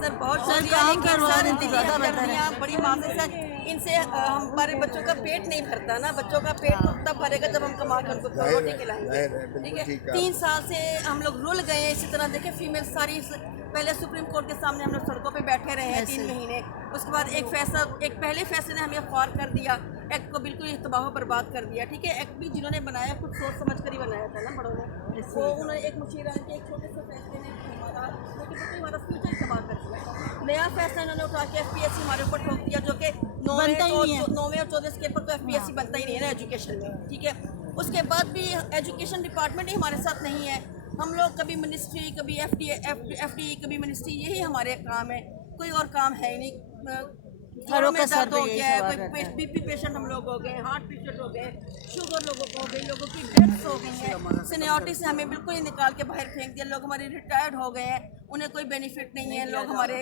سر بہت شکریہ، لیکن سر دلیاں بڑی معذرت ہے، ان سے ہمارے بچوں کا پیٹ نہیں بھرتا نا، بچوں کا پیٹ تو تب بھرے گا جب ہم کما کر ان کو روٹی کھلائیں گے، ٹھیک ہے۔ 3 سال سے ہم لوگ رول گئے ہیں اسی طرح، دیکھیں فیمیل ساری پہلے سپریم کورٹ کے سامنے ہم لوگ سڑکوں پہ بیٹھے رہے ہیں 3 مہینے، اس کے بعد ایک پہلے فیصلے نے ہمیں خوار کر دیا، ایکٹ کو بالکل ہی تباہ و برباد کر دیا، ٹھیک ہے۔ ایکٹ بھی جنہوں نے بنایا کچھ سوچ سمجھ کر ہی بنایا تھا نا بڑوں نے، وہ انہوں نے ایک مشیرہ کے ایک چھوٹے سے فیصلے نے ہمارا فیوچر تباہ کر دیا۔ نیا فیصلہ انہوں نے اٹھا کے ایف پی ایس سی ہمارے اوپر ٹھوک دیا، جو کہ 9ویں اور 14 اسکیل پر تو ایف پی ایس سی بنتا ہی نہیں ہے نا ایجوکیشن میں، ٹھیک ہے۔ اس کے بعد بھی ایجوکیشن ڈپارٹمنٹ ہی ہمارے ساتھ نہیں ہے، ہم لوگ کبھی منسٹری، کبھی ایف ڈی، کبھی منسٹری، یہی ہمارے کام ہے، کوئی اور کام ہے ہی نہیں۔ گھروں میں درد ہو گیا ہے، کوئی بی پی پیشنٹ ہم لوگ ہو گئے، ہارٹ پیشنٹ ہو گئے، شوگر لوگوں کو ہو گئی، لوگوں کی ڈیتھس ہو گئی ہیں، سینیورٹی سے ہمیں بالکل ہی نکال کے باہر پھینک دیا، لوگ ہمارے ریٹائرڈ ہو گئے ہیں، انہیں کوئی بینیفٹ نہیں ہے، لوگ ہمارے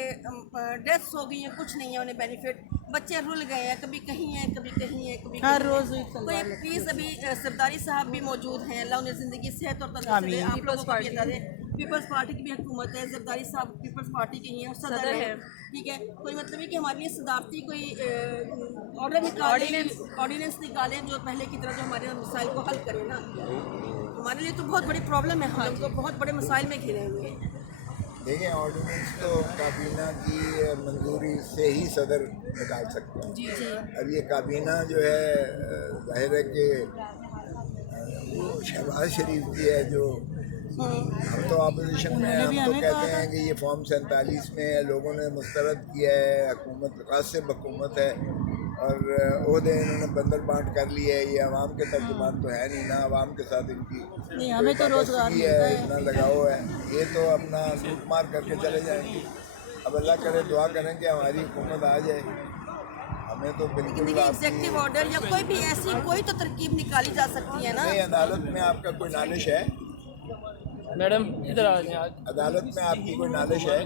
ڈیتھس ہو گئی ہیں، کچھ نہیں ہے انہیں بینیفٹ، بچے رل گئے ہیں، کبھی کہیں ہیں، کبھی کہیں ہیں، کبھی ہر روز کوئی پلیز ابھی سرداری صاحب بھی موجود ہیں، اللہ انہیں زندگی صحت اور تندرستی دے، آپ لوگوں کو بھی بتا دیں پیپلز پارٹی کی بھی حکومت ہے، زرداری صاحب پیپلز پارٹی کے ہی ہیں، صدر ہے، ٹھیک ہے۔ کوئی مطلب ہے کہ ہمارے لیے صدارتی کوئی آرڈیننس نکالیں جو پہلے کی طرح جو ہمارے مسائل کو حل کرے نا، ہمارے لیے تو بہت بڑی پرابلم ہے، ہم لوگ تو بہت بڑے مسائل میں گھرے ہوئے ہیں۔ دیکھیں آرڈیننس تو کابینہ کی منظوری سے ہی صدر نکال سکتے ہیں، جی جی۔ اب یہ کابینہ جو ہے ظاہر ہے کہ وہ شہباز شریف کی ہے، جو ہم تو اپوزیشن میں ہم تو کہتے ہیں کہ یہ فارم 47 میں لوگوں نے مسترد کیا ہے، حکومت غاصب حکومت ہے، اور عہدے انہوں نے بندر بانٹ کر لیے ہے، یہ عوام کے ترجمان تو ہے نہیں نا، عوام کے ساتھ ان کی ہمیں تو روزگار ہے، اتنا لگاؤ ہے، یہ تو اپنا لوٹ مار کر کے چلے جائیں گے۔ اب اللہ کرے، دعا کریں کہ ہماری حکومت آ جائے، ہمیں تو بالکل ایگزیکٹو آرڈر یا کوئی بھی ایسی کوئی تو ترکیب نکالی جا سکتی ہے نا۔ نہیں، عدالت میں آپ کا کوئی نالش ہے؟ میڈم ادھر آ جائیں، عدالت میں آپ کی کوئی نالش ہے؟